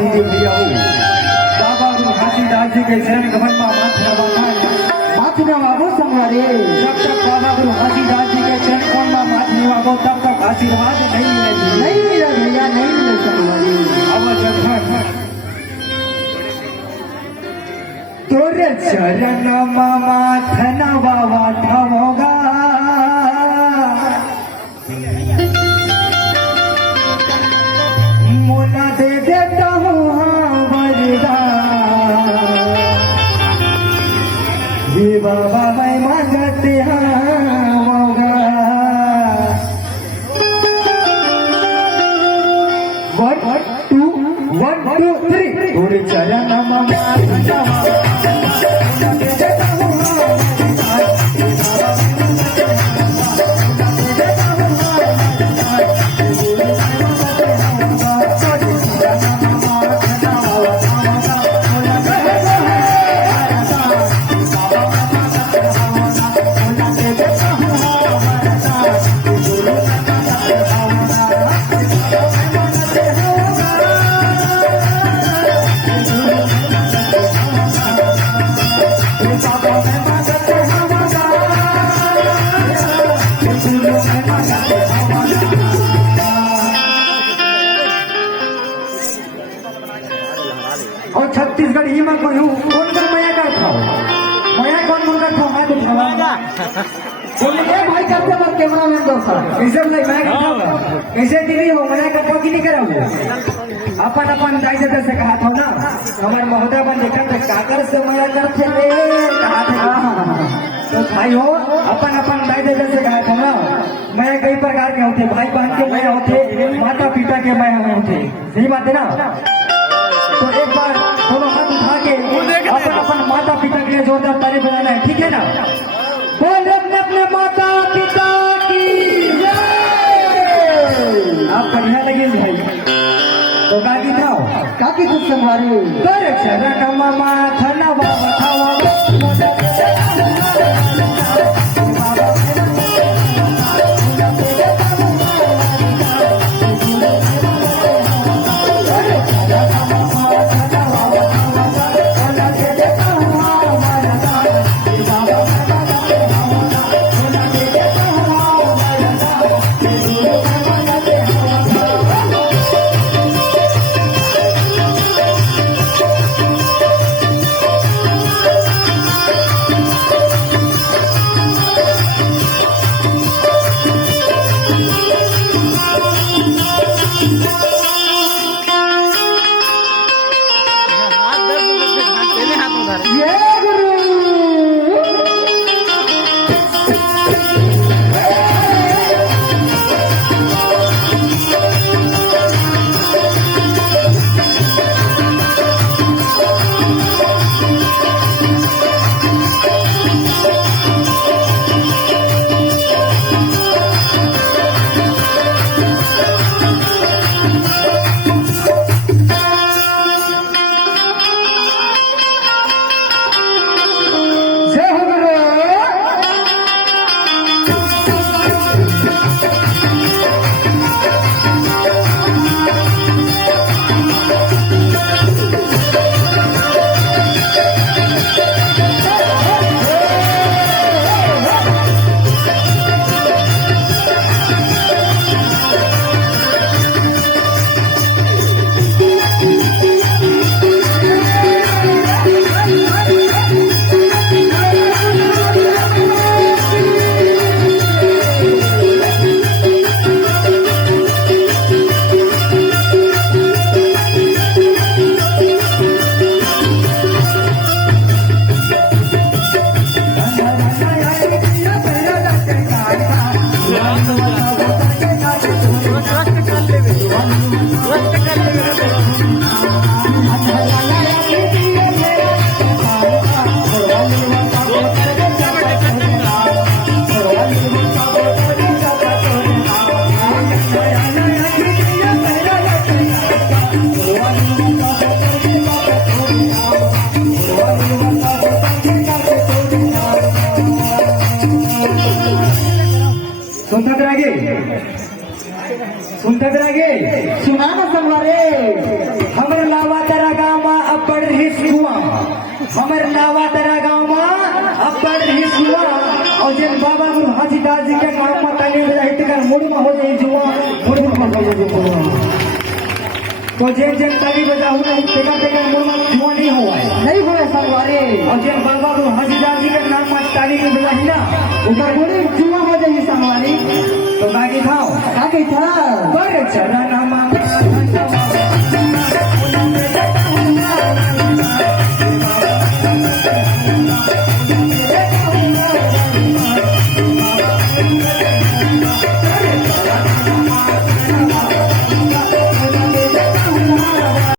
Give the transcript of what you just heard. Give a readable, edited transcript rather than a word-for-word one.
दीजिए भैया बाबा गुरु घासीदास जी के चरण कमल में माथ नवाबो संवारे। जब तक बाबा गुरु घासीदास जी के चरण कमल में माथ नवाबो तब तक आशीर्वाद नहीं मिलेगी। नहीं मिला भैया, नहीं मिले संवारे। तोरे चरण माथ नवावा ठावोगा मोला दे देता हूँ हे बाबा मैं मांगते होगा। 1 2 1 2 3 तोरे चरण और छत्तीसगढ़ ही में कहूँ कौन कर मया कर खाओ मया कौन कर खाओ मैं तो खाऊंगा बोले भाई करते बात कैमरा मैन दोस्त कैसे नहीं मैं खाऊंगा कैसे दीदी हो मया कर खाओ कि नहीं कराऊंगा अपन अपन जायजे से कहा था ना हमारे महोदय बन देखा तो काकर से मया करते थे कहा था तो भाई हो अपन अपन जायजे से कहा था ना मैं कई प्रकार के होते भाई बहन के मैं होते माता पिता के मैं होते सही बात है ना। तो एक बार दोनों हाथ उठा के अपन अपन माता पिता के लिए जोरदार तारीफ बनाना है, ठीक है ना। बोले अपने माता पिता की जय। आप बढ़िया लगे भाई तो काकी खाओ काकी कुछ संभारे। कर चरण मामा थना बाबा खाओ सुनते रहिए सुनाना संवारे हमें लावा तेरा गाँव में अब्बड़ रिस हुआ हमर लावा तेरा गाँव में अब्बड़ रिस हुआ और जिन बाबा गुरु हाजीदास जी के नाम में ताली बजाई कर मुड़ में हो जाए जुआ मुड़ में हो जाए जुआ तो जिन जिन ताली बजाऊ नहीं तेकर मुड़ में जुआ नहीं हुआ है नहीं हुए संगवारी और जिन बाबा गुरु हाजीदास जी के नाम में ताली बजाई ना उधर बोले जुआ हो जाए संगवारी तो बाकी खाओ का कही था पर चरण